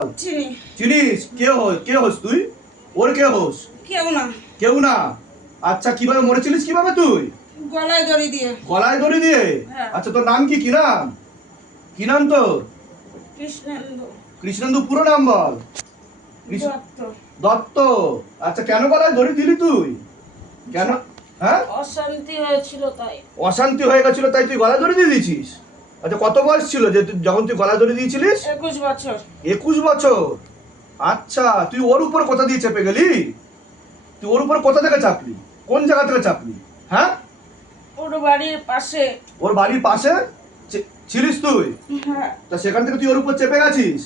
চিনি চিনিস কে হোস কে হোস তুই? ওর কে হোস? কেউ না। কেউ না? আচ্ছা কীভাবে মরেছিলিস কীভাবে তুই? গলায় দড়ি দিয়ে। গলায় দড়ি দিয়ে? হ্যাঁ। আচ্ছা তোর নাম কি? কি নাম? কি নাম তোর? কৃষ্ণেন্দু। কৃষ্ণেন্দু পুরো নাম বল। দত্ত। দত্ত। আচ্ছা কেন গলায় দড়ি দিলি তুই? কেন? হ্যাঁ? অশান্তি হয়েছিল তাই। অশান্তি হয়ে গেছিল তাই তুই গলায় দড়ি দিয়ে দিয়েছিস? আচ্ছা কত বয়স ছিল যে তুই যখন তুই গলায় দড়ি দিয়েছিলিস? একুশ বছর। একুশ বছর? আচ্ছা তুই ওর উপর কোথা দিয়ে চেপে গেলি? তুই ওর উপর কোথা থেকে চাপলি? কোন জায়গা থেকে চাপলি? হ্যাঁ? ওর বাড়ির পাশে। ওর বাড়ির পাশে? ছিলিস তুই? হ্যাঁ। তা সেখান থেকে তুই ওর উপর চেপে গেছিস?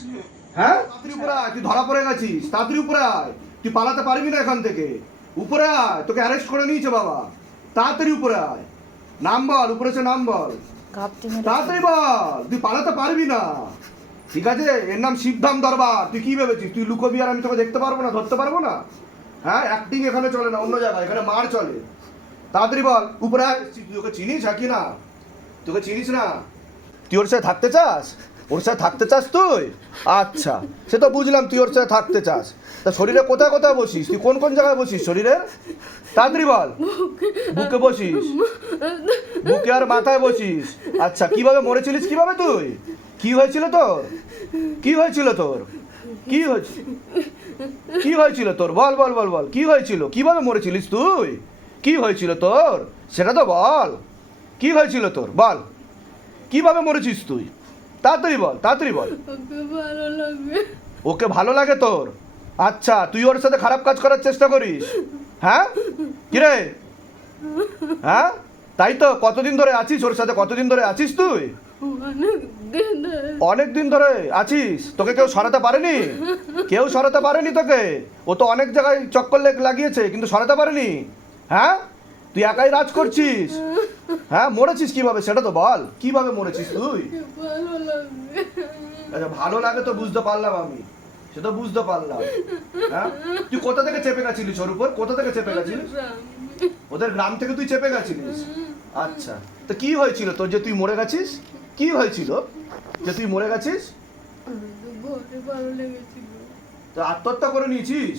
হ্যাঁ? তাড়াতাড়ি উপরে আয় তুই ধরা পড়ে গেছিস তাড়াতাড়ি উপরে আয়। তুই পালাতে পারবি না এখান থেকে। উপরে আয় তোকে অ্যারেস্ট করে নিয়েছে বাবা। তাড়াতাড়ি উপরে আয়। নাম বল উপরে সে নাম বল। তাড়াতাড়ি বল তুই পালাতে পারবি না। ঠিক আছে? এর নাম শিবধাম দরবার। তুই কি ভেবেছিস? তুই লুকোবি আর আমি তোকে দেখতে পারব না ধরতে পারব না? হ্যাঁ অ্যাক্টিং এখানে চলে না অন্য জায়গায় এখানে মার চলে। তাড়াতাড়ি বল উপরে ওকে চিনিস হ্যাঁ কি না? তোকে চিনিস না? তুই ওর সাথে থাকতে চাস? ওর সাথে থাকতে চাস তুই? আচ্ছা সে তো বুঝলাম তুই ওর সাথে থাকতে চাস। তা শরীরে কোথায় কোথায় বসিস? তুই কোন কোন জায়গায় বসিস শরীরে? তাড়াতাড়ি বল। বুকে বসিস? বুকে আর মাথায় বসিস? আচ্ছা কীভাবে মরেছিলিস কীভাবে তুই? কি হয়েছিল তোর? কি হয়েছিল তোর? কি হয়েছিল কি হয়েছিল তোর? বল বল বল বল, কি হয়েছিল? কীভাবে মরেছিলিস তুই? কি হয়েছিল তোর? সেটা তো বল। কি হয়েছিল তোর? বল। কীভাবে মরেছিস তুই? তাড়াতাড়ি বল তাড়াতাড়ি বল। ওকে ভালো লাগবে ওকে ভালো লাগে তোর? আচ্ছা তুই ওর সাথে খারাপ কাজ করার চেষ্টা করিস। হ্যাঁ? কিরে? হ্যাঁ? তাই তো কতদিন ধরে আছিস ওর সাথে? কতদিন ধরে আছিস তুই? অনেক দিন ধরে আছিস? তোকে কেউ সরাতে পারেনি? কেউ সরাতে পারেনি তোকে? ও তো অনেক জায়গায় চক্কর লেগ লাগিয়েছে কিন্তু সরাতে পারেনি। হ্যাঁ? তুই একাই রাজ করছিস? হ্যাঁ মরেছিস কীভাবে? সেটা তো বল। কীভাবে মরেছিস তুই? আচ্ছা ভালো লাগে তো বুঝতে পারলাম আমি। সে তো বুঝতে পারলাম। হ্যাঁ? তুই কোথা থেকে চেপে গেছিলিস ওর উপর? কোথা থেকে চেপে গেছিলিস? ওদের গ্রাম থেকে তুই চেপে গেছিলিস? আচ্ছা। তো কি হয়েছিল তোর যে তুই মরে গেছিস? কি হয়েছিল যে তুই মরে গেছিস? তো আত্মহত্যা করে নিয়েছিস?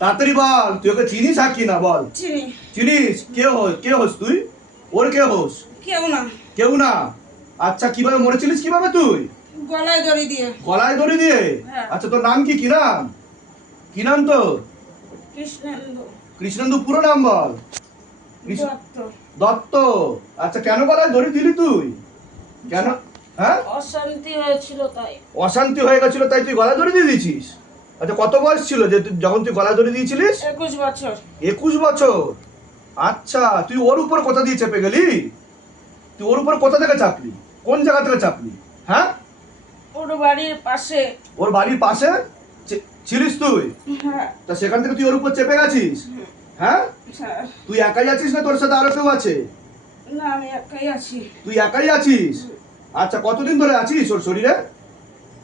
তাড়াতাড়ি বল তুই ওকে চিনিস আর কি না বল? চিনি। চিনিস? কে হোস কে হোস তুই? ওর কে হোস? কেউ না। কেউ না? আচ্ছা কীভাবে মরেছিলিস কীভাবে তুই? গলায় দড়ি দিয়ে। গলায় দড়ি দিয়ে? হ্যাঁ। আচ্ছা তোর নাম কি? কি নাম? কি নাম তোর? কৃষ্ণেন্দু। কৃষ্ণেন্দু পুরো নাম বল। দত্ত। দত্ত। আচ্ছা কেন গলায় দড়ি দিলি তুই? কেন? হ্যাঁ? অশান্তি হয়েছিল তাই। অশান্তি হয়ে গেছিল তাই তুই গলায় দড়ি দিয়ে দিয়েছিস? আচ্ছা কত বয়স ছিল যে যখন তুই গলায় দড়ি দিয়েছিলিস? একুশ বছর। একুশ বছর? আচ্ছা তুই ওর উপর কোথা দিয়ে চেপে গেলি? তুই ওর উপর কোথা থেকে চাপলি? কোন জায়গা থেকে চাপলি? হ্যাঁ? ওর বাড়ির পাশে। ওর বাড়ির পাশে ছিলিস তুই? হ্যাঁ। তা সেখান থেকে তুই ওর উপর চেপে গেছিস? হ্যাঁ? হ্যাঁ। তুই একাই আছিস না তোর সাথে আরও কেউ আছে? না আমি একাই আছি। তুই একাই আছিস? আচ্ছা কতদিন ধরে আছিস ওর শরীরে?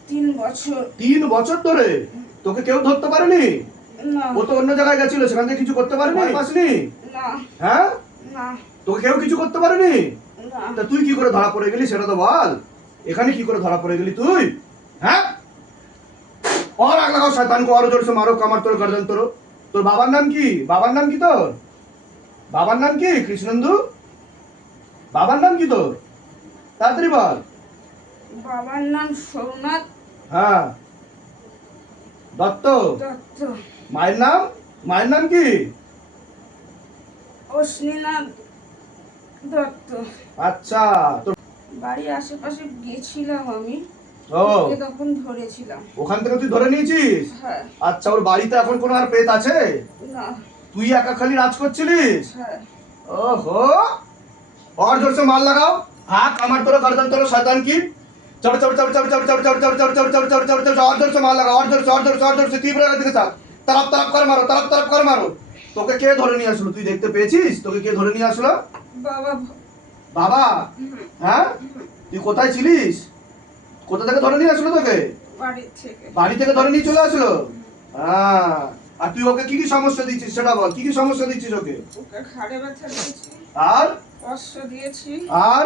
তিন বছর। তিন বছর ধরে? তোকে কেউ ধরতে পারেনি না ও তো অন্য জায়গায় গেছিল সেখান থেকে কিছু করতে পারেনি পাসনি না হ্যাঁ না তোকে কেউ কিছু করতে পারেনি না তা তুই কি করে ধরা পড়ে গেলি সেটা তো বল এখানে কি করে ধরা পড়ে গেলি তুই হ্যাঁ और आग लगाओ शैतान को और जोर से मारो कमर तोड़ गर्दन तोड़ो তোর বাবার নাম কি বাবার নাম কি তোর বাবার নাম কি কৃষ্ণন্দু বাবার নাম কি তোর তাড়াতাড়ি বল বাবার নাম সোমনাথ হ্যাঁ দত্ত দত্ত মায়ের নাম মায়ের নাম কি অশ্বিনাথ দত্ত আচ্ছা তোর বাড়ির আশেপাশে গেছিলাম আমি ও ওকে তখন ধরেছিলাম ওখান থেকে তুই ধরে নিয়েছিস হ্যাঁ আচ্ছা ওর বাড়িতে এখন কোনো আর পেত আছে না তুই একা খালি রাজ করছিলিস হ্যাঁ ओहो और जोर से मार लगाओ हाँ कमर तोड़ो गर्दन तोड़ो शैतान की चढ़ चढ़ चढ़ चढ़ चढ़ चढ़ चढ़ चढ़ चढ़ चढ़ चढ़ चढ़ चढ़ चढ़ और जोर से मार लगाओ और जोर से और जोर से और जोर से तीव्र गति के साथ তারাপ তারাপ করে মারো তারাপ তারাপ করে মারো তোকে কে ধরে নিয়ে আসলো তুই দেখতে পেয়েছিস তোকে কে ধরে নিয়ে আসলো বাবা বাবা হ্যাঁ তুই কোথায় ছিলিস কোথা থেকে ধরে নিয়ে আসলো তোকে বাড়ির থেকে বাড়ি থেকে ধরে নিয়ে চলে আসলো হ্যাঁ আর তুই ওকে কি কি সমস্যা দিচ্ছিস সেটা বল কি কি সমস্যা দিচ্ছিস ওকে ওকে ঘাড়ে ব্যথা দিয়েছি আর অশ্ব দিয়েছি আর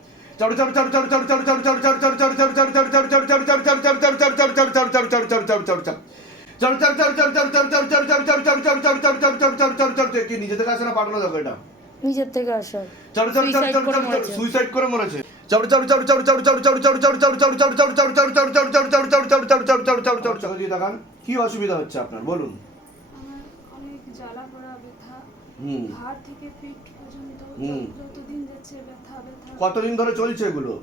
না এটা সুইসাইড করে কি অসুবিধা হচ্ছে আপনার বলুন জ্বালা হাত থেকে পিঠ পর্যন্ত যতদিন যাচ্ছে কতদিন ধরে চলছে এগুলো?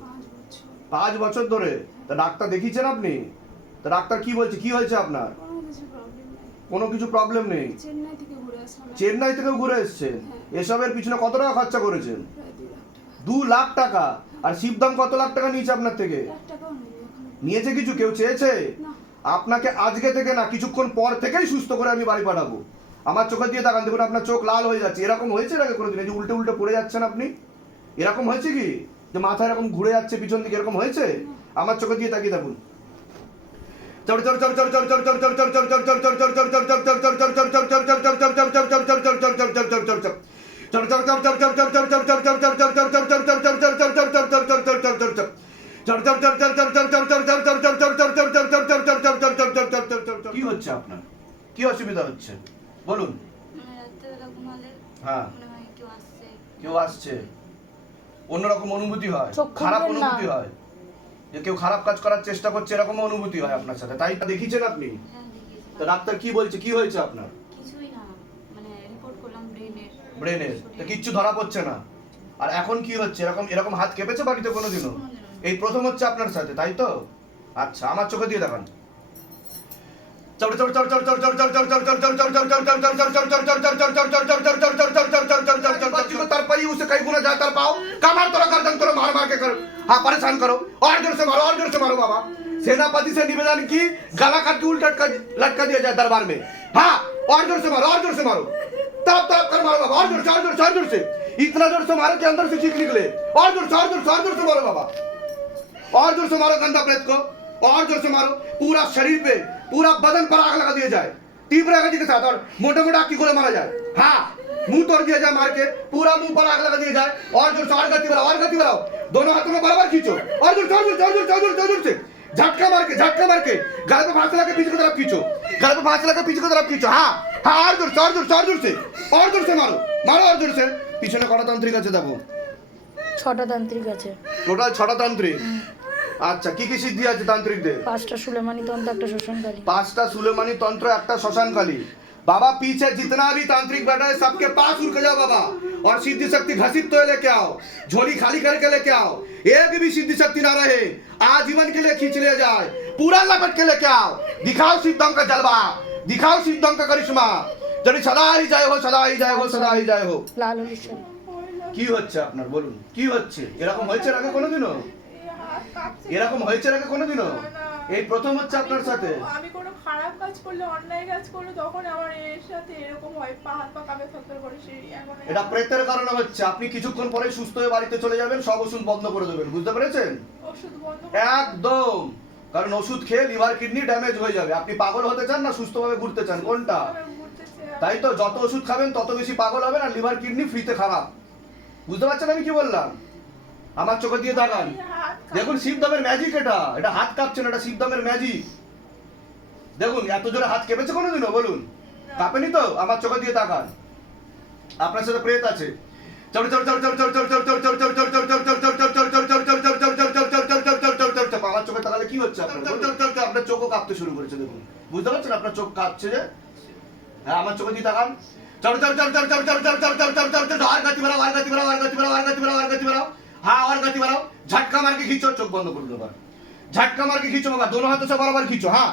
পাঁচ বছর ধরে। তা ডাক্তার দেখিয়েছেন আপনি? তা ডাক্তার কি বলছে? কি হয়েছে আপনার? কোনো কিছু প্রবলেম নেই? চেন্নাই থেকে ঘুরে এসছেন? এসবের পিছনে কত টাকা খরচা করেছেন? দু লাখ টাকা? আর শিবদাম কত লাখ টাকা নিয়েছে আপনার থেকে? নিয়েছে কিছু? কেউ চেয়েছে? আপনাকে আজকে থেকে না, কিছুক্ষণ পর থেকেই সুস্থ করে আমি বাড়ি পাঠাবো। আমার চোখে দিয়ে তাকান, দেখুন আপনার চোখ লাল হয়ে যাচ্ছে। এরকম হয়েছে নাকি কোনোদিন? যে উল্টে উল্টে পড়ে যাচ্ছেন আপনি? এরকম হয়েছে কি যে মাথা এরকম ঘুরে যাচ্ছে পিছন দিকে এরকম হয়েছে আমার চোখে দিয়ে তাকিয়ে থাকুন কি হচ্ছে আপনার কি অসুবিধা হচ্ছে বলুন হ্যাঁ কেউ আসছে অন্যরকম অনুভূতি হয় খারাপ অনুভূতি হয়। যে কেউ খারাপ কাজ করার চেষ্টা করছে এরকম অনুভূতি হয় আপনার সাথে। তাই দেখিয়েছেন আপনি? হ্যাঁ তো ডাক্তার কি বলছে? কি হয়েছে আপনার? কিছুই না মানে রিপোর্ট করলাম ব্রেনের ব্রেনের তো কিচ্ছু ধরা পড়ছে না। আর এখন কি হচ্ছে? এরকম এরকম হাত কেঁপেছে বাড়িতে কোনোদিনও? এই প্রথম হচ্ছে আপনার সাথে তাই তো? আচ্ছা আমার চোখে দিয়ে দেখান। परेशान करो और ज़ोर से मारो और ज़ोर से मारो बाबा सेनापति से निवेदन की गला के लटका लटका दिया जाए दरबार में हाँ और ज़ोर से मारो और ज़ोर से मारो तरफ़ तरफ़ कर मारो बाबा और ज़ोर से और ज़ोर से और ज़ोर से इतना ज़ोर से मारो कि अंदर से चीख निकले और ज़ोर से और ज़ोर से और ज़ोर से मारो बाबा और ज़ोर से मारो, गंदा प्रेत को। और ज़ोर से मारो, पूरा शरीर पे। पूरा बदन पर आग लगा दिया जाए तीव्र गति के साथ और मोटे मोटे आग की गोले मारा जाए हाँ मुंह तोड़ दिया जाए मार के पूरा मुंह पर आग लगा दिया जाए और जोर से और गति बढ़ाओ और गति बढ़ाओ दोनों हाथों में बराबर खींचो और जोर से और जोर से और जोर से और जोर से और जोर से झटका मार के झटका मार के गले पे फांस लगा के पीछे की तरफ खींचो गले पे फांस लगा के पीछे की तरफ खींचो हाँ हाँ और जोर से और जोर से और जोर से और जोर से मारो मारो और जोर से পিছনে কটা তান্ত্রিক আছে দেখো ছটা তান্ত্রিক আছে টোটাল ছটা তান্ত্রিক আচ্ছা কি কি সিদ্ধি আছে তান্ত্রিকদের পাঁচটা সুলেমানি তন্ত্র একটা শ্মশানকালী पांचटा सुलेमानी तंत्र একটা श्मशान काली बाबा पीछे जितना भी तांत्रिक बैठा है सबके पास उड़ के जाओ बाबा और सिद्धि शक्ति घसीट तो लेके आओ झोली खाली करके लेके आओ एक भी सिद्धि शक्ति ना रहे आजीवन के लिए खींच ले जाए पूरा लपट के लेके आओ दिखाओ सिद्धों का जलवा दिखाओ सिद्धों का करिश्मा যদি সদা ही जाए हो सदा ही जाए हो सदा ही जाए हो লাল হলিশ্বর কি হচ্ছে আপনার বলুন কি হচ্ছে এরকম হয়েছে এর আগে কোনোদিনও এরকম হয়েছে আগে কোনোদিনও? এই প্রথম হচ্ছে আপনার সাথে? আমি কোনো খারাপ কাজ করলে অন্যায় কাজ করলে তখন আমার এর সাথে এরকম হয় পা হাত পা কাঁপে থরথর করে সেই এটা প্রেতের কারণে হচ্ছে। আপনি কিছুক্ষণ পরে সুস্থ হয়ে বাড়িতে চলে যাবেন সব ওষুধ বন্ধ করে দেবেন। বুঝতে পেরেছেন? ওষুধ বন্ধ একদম। কারণ ওষুধ খেয়ে লিভার কিডনি ড্যামেজ হয়ে যাবে। আপনি পাগল হতে চান না সুস্থভাবে ঘুরতে চান? কোনটা? তাই তো যত ওষুধ খাবেন তত বেশি পাগল হবেন আর লিভার কিডনি ফ্রিতে খারাপ। বুঝতে পারছেন আমি কি বললাম? আমার চোখে দিয়ে তাকান দেখুন শিবদামের ম্যাজিক এটা এটা হাত কাঁপছে না এটা শিবদামের ম্যাজিক দেখুন এত জোরে হাত কেঁপেছে কোনোদিনও বলুন কাঁপেনি তো আমার চোখে দিয়ে তাকান আপনার সাথে প্রেত আছে আমার চড় চড় চড় झटका मार के खींचो चोख बंद कर दो बार झटका मार के खींचो बाबा दोनों हाथों से बराबर खींचो हाँ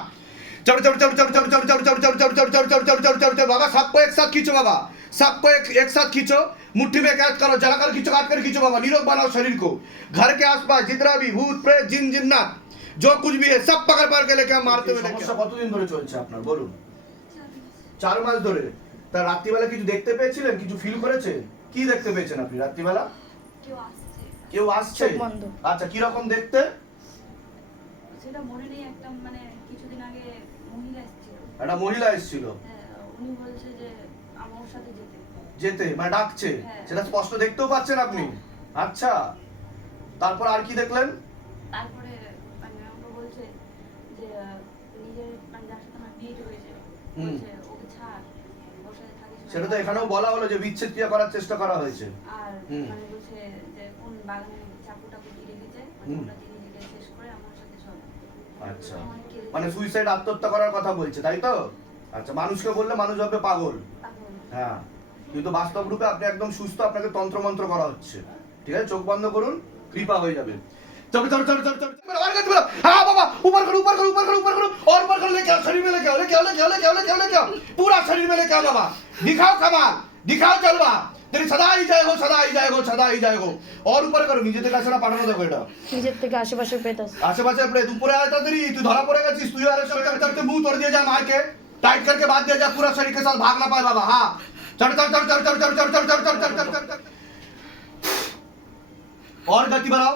चढ़ चढ़ चढ़ चढ़ चढ़ चढ़ चढ़ चढ़ चढ़ चढ़ चढ़ चढ़ चढ़ चढ़ चढ़ चढ़ चढ़ बाबा सबको एक साथ खींचो बाबा सबको एक एक साथ खींचो मुट्ठी में कैद करो जलाकर खींचो काट कर खींचो बाबा निरोग बनाओ शरीर को घर के आसपास जितना भी भूत प्रेत जिन जिन्नात जो कुछ भी है सब पकड़ पकड़ के लेके हम मारते हुए সমস্যা কতদিন ধরে চলছে আপনার বলুন চার মাস ধরে তা রাত্রিবেলা কিছু দেখতে পেয়েছিলেন কিছু ফিল করেছেন কি দেখতে পেয়েছেন আপনি রাত্রিবেলা কেউ আসছে কেউ আসছে? আচ্ছা কি রকম দেখতে? সেটা মনে নেই একটা মানে কিছুদিন আগে মহিলা এসেছিল। একটা মহিলা এসেছিল? হ্যাঁ, উনি বলছে যে আমার সাথে যেতে। যেতে মানে ডাকছে? হ্যাঁ। সেটা স্পষ্ট দেখতেও পাচ্ছেন আপনি? আচ্ছা তারপর আর কি দেখলেন? তারপরে মানে আমাকে বলছে যে নিজের মানে যার সাথে আমার বিয়ে হয়েছে বলছে সেটা তো এখানেও বলা হলো যে বিচ্ছেদ ক্রিয়া করার চেষ্টা করা হয়েছে। আর হুম। মানে বলছে যে কোন বাগানে চাকু দিয়ে রেখেছে মানে হুম। ওটা দিয়ে নিজেকে শেষ করে আমার সাথে চল আচ্ছা। মানে সুইসাইড আত্মহত্যা করার কথা বলছে তাই তো? আচ্ছা মানুষকে বললে মানুষ হবে পাগল। পাগল। হ্যাঁ। কিন্তু বাস্তব রূপে আপনি একদম সুস্থ আপনাকে তন্ত্রমন্ত্র করা হচ্ছে। ঠিক আছে? চোখ বন্ধ করুন কৃপা হয়ে যাবে। चलो चलो चलो चलो चलो और गति बढ़ाओ हाँ बाबा ऊपर करो ऊपर करो ऊपर करो ऊपर करो और ऊपर करो लेके आओ शरीर में लेके आओ लेके आओ लेके आओ लेके आओ लेके आओ लेके आओ पूरा शरीर में लेके आओ बाबा दिखाओ कमाल दिखाओ जलवा तेरी सदा ही जय हो सदा ही जय हो सदा ही जय हो और ऊपर करो নিজে থেকে আসলে পাঠানো দেখো এটা নিজের থেকে আশেপাশে পেত আছে আশেপাশে প্রেত উপরে আয় তাড়াতাড়ি তুই ধরা পড়ে গেছিস তুই আরে চল চল চল मुंह तोड़ दिया जा मार के टाइट करके बांध दिया जा पूरा शरीर के साथ भाग ना पाए बाबा हाँ चल चल चल चल चल चल चल चल चल चल चल चल चल और गति बढ़ाओ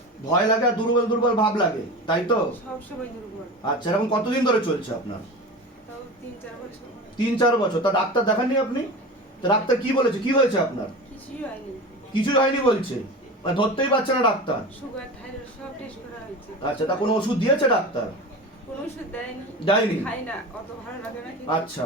ভয় লাগে আর দুর্বল দুর্বল ভাব লাগে তাই তো? আচ্ছা এরকম কতদিন ধরে চলছে আপনার? তিন চার বছর তা ডাক্তার দেখাননি আপনি? ডাক্তার কি বলেছে? কি হয়েছে আপনার? কিছুই হয়নি। বলছে? মানে ধরতেই পারছে না ডাক্তার। আচ্ছা তা কোনো ওষুধ দিয়েছে ডাক্তার? আচ্ছা।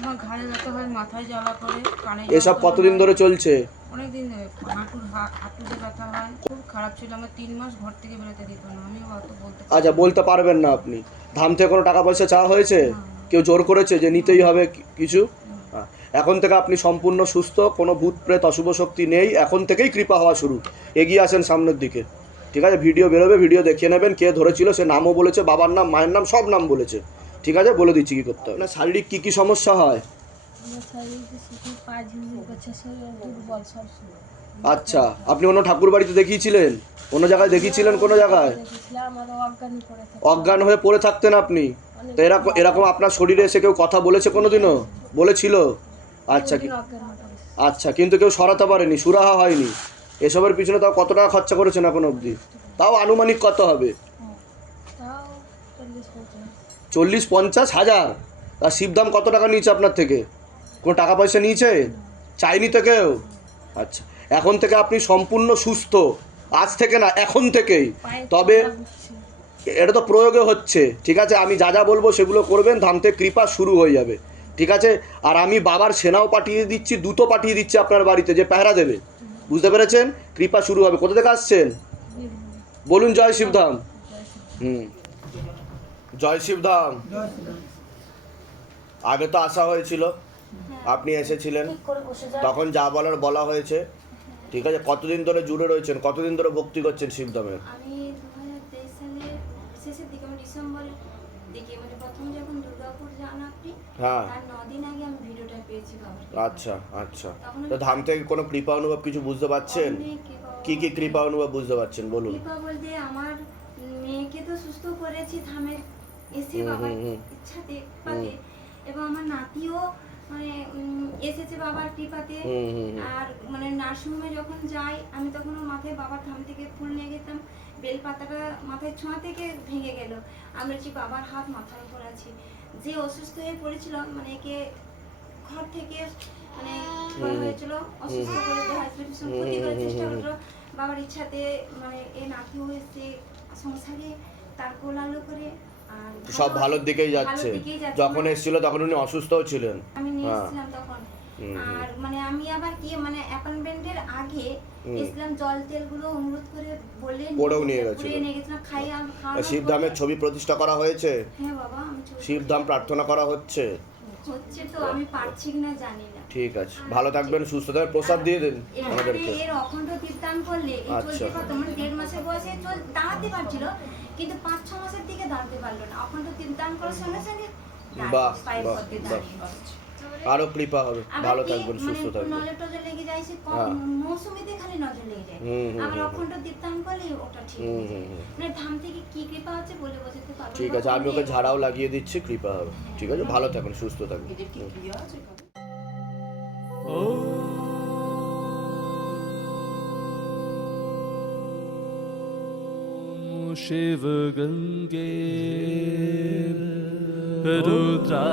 আমার ঘাড়ে ব্যথা হয় মাথায় জ্বালা করে কানে এসব কতদিন ধরে চলছে? অনেক দিন ধরে হাঁটুর হাঁটুতে ব্যথা হয়। খুব খারাপ ছিল আমার তিন মাস ঘর থেকে বেরোতে দিত না। আমিও অত বলতে আচ্ছা বলতে পারবেন না আপনি। ধাম থেকে কোনো টাকা পয়সা চাওয়া হয়েছে? কেউ জোর করেছে যে নিতেই হবে কিছু। এখন থেকে আপনি সম্পূর্ণ সুস্থ কোনো ভূত প্রেত অশুভ শক্তি নেই। এখন থেকেই কৃপা হওয়া শুরু। এগিয়ে আসেন সামনের দিকে। ঠিক আছে ভিডিও বেরোবে ভিডিও দেখিয়ে নেবেন কে ধরেছিল সে নামও বলেছে বাবার নাম মায়ের নাম সব নাম বলেছে। ঠিক আছে? বলে দিচ্ছি কী করতে হবে। না শারীরিক কী কী সমস্যা হয়? আচ্ছা আপনি অন্য ঠাকুর বাড়িতে দেখিয়েছিলেন? অন্য জায়গায় দেখিয়েছিলেন কোনো জায়গায়? অজ্ঞানী হয়ে পড়ে থাকতেন আপনি? তো এরকম এরকম আপনার শরীরে এসে কেউ কথা বলেছে কোনোদিনও? বলেছিল? আচ্ছা কি আচ্ছা কিন্তু কেউ সরাতে পারেনি সুরাহা হয়নি। এসবের পিছনে তাও কত টাকা খরচা করেছেন এখন অবধি? তাও আনুমানিক কত হবে? চল্লিশ পঞ্চাশ হাজার। আর শিবদাম কত টাকা নিয়েছে আপনার থেকে? কোনো টাকা পয়সা নিয়েছে? চাইনি তো কেউ? আচ্ছা এখন থেকে আপনি সম্পূর্ণ সুস্থ। আজ থেকে না এখন থেকেই। তবে এটা তো প্রয়োগে হচ্ছে। ঠিক আছে আমি যা যা বলব সেগুলো করবেন ধাম থেকে কৃপা শুরু হয়ে যাবে। ঠিক আছে আর আমি বাবার সেনাও পাঠিয়ে দিচ্ছি দুটো পাঠিয়ে দিচ্ছি আপনার বাড়িতে যে পেহারা দেবে। বুঝতে পেরেছেন? কৃপা শুরু হবে। কোথা থেকে আসছেন? বলুন জয় শিবধাম। হুম। জয় শিবধাম। আগে তো আসা হয়েছিল। আপনি এসেছিলেন। তখন যা বলার বলা হয়েছে। ঠিক আছে কতদিন ধরে জুড়ে রয়েছেন? কতদিন ধরে ভক্তি করছেন শিবধামের আমি সালের শেষের দিকে মানে ডিসেম্বরের দিকে মানে প্রথম যখন দুর্গাপুর যান আপনি হ্যাঁ। তার নদিন আগে আমি ভিডিওটা পেয়েছি বাবার আচ্ছা আচ্ছা। তো ধাম থেকে কোনো কৃপা অনুভব কিছু বুঝতে পারছেন অনেক কৃপা- কি কি কৃপা অনুভব বুঝতে পারছেন বলুন। কৃপা বলতে আমার মেয়েকে তো সুস্থ করেছি ধামের এসে বাবার। ইচ্ছাতে কৃপাতে এবং আমার নাতিও মানে এসেছে বাবার কৃপাতে। আর মানে নার্সিংহোমে যখন যাই আমি তখন মাথায় বাবার থাম থেকে ফুল নিয়ে যেতাম বেলপাতাটা মাথায় ছোঁয়া থেকে ভেঙে গেল। আমরা যে বাবার হাত মাথার উপর আছে যে অসুস্থ হয়ে পড়েছিল মানে একে ঘর থেকে মানে হয়েছিল অসুস্থ করে ভীষণ ক্ষতি করার চেষ্টা করল। বাবার ইচ্ছাতে মানে এ নাতিও এসে সংসারে তার কোলালো করে সব ভালোর দিকেই যাচ্ছে যখন এসেছিল তখন উনি অসুস্থও ছিলেন আমি নিয়ে হ্যাঁ। এসেছিলাম তখন। আর মানে আমি আবার কি মানে অ্যাপয়েন্টমেন্টের আগে হুম। এসলাম জল তেলগুলো অনুরোধ করে বলে পরেও নিয়ে গেছিল। নিয়ে গেছিলাম খাই শিবধামের ছবি প্রতিষ্ঠা করা হয়েছে হ্যাঁ বাবা আমি শিবধাম প্রার্থনা করা হচ্ছে হচ্ছে তো আমি পারছি কিনা জানি না ঠিক আছে ভালো থাকবেন সুস্থ থাকবেন প্রসাদ দিয়ে দিন আমাদেরকে এর অখণ্ড তীর্থান করলে এই আচ্ছা। চলতে পারতো মানে দেড় মাসের বয়সে চল দাঁড়াতে পারছিল কিন্তু পাঁচ ছ মাসের দিকে দাঁড়াতে পারল না। অখণ্ড তীর্থান করার সঙ্গে সঙ্গে বাহ, পায়ের বাহ, পথে আরও কৃপা হবে। ভালো থাকবেন মানে সুস্থ থাকবেন। নজর টজর লেগে যায় সে কম- হ্যাঁ। মৌসুমীতে খালি নজর লেগে যায়। হুম, হুম, আমার হুম, অখণ্ড দীপ্তান করলে ওটা ঠিক হয়ে হুম। মানে ধাম থেকে কি কৃপা হচ্ছে বলে বোঝাতে পারব ঠিক আছে আমি ওকে ঝাড়াও লাগিয়ে দিচ্ছি কৃপা হবে। ঠিক আছে ভালো থাকুন সুস্থ থাকুন এদের शिव गङ्गे रुद्रा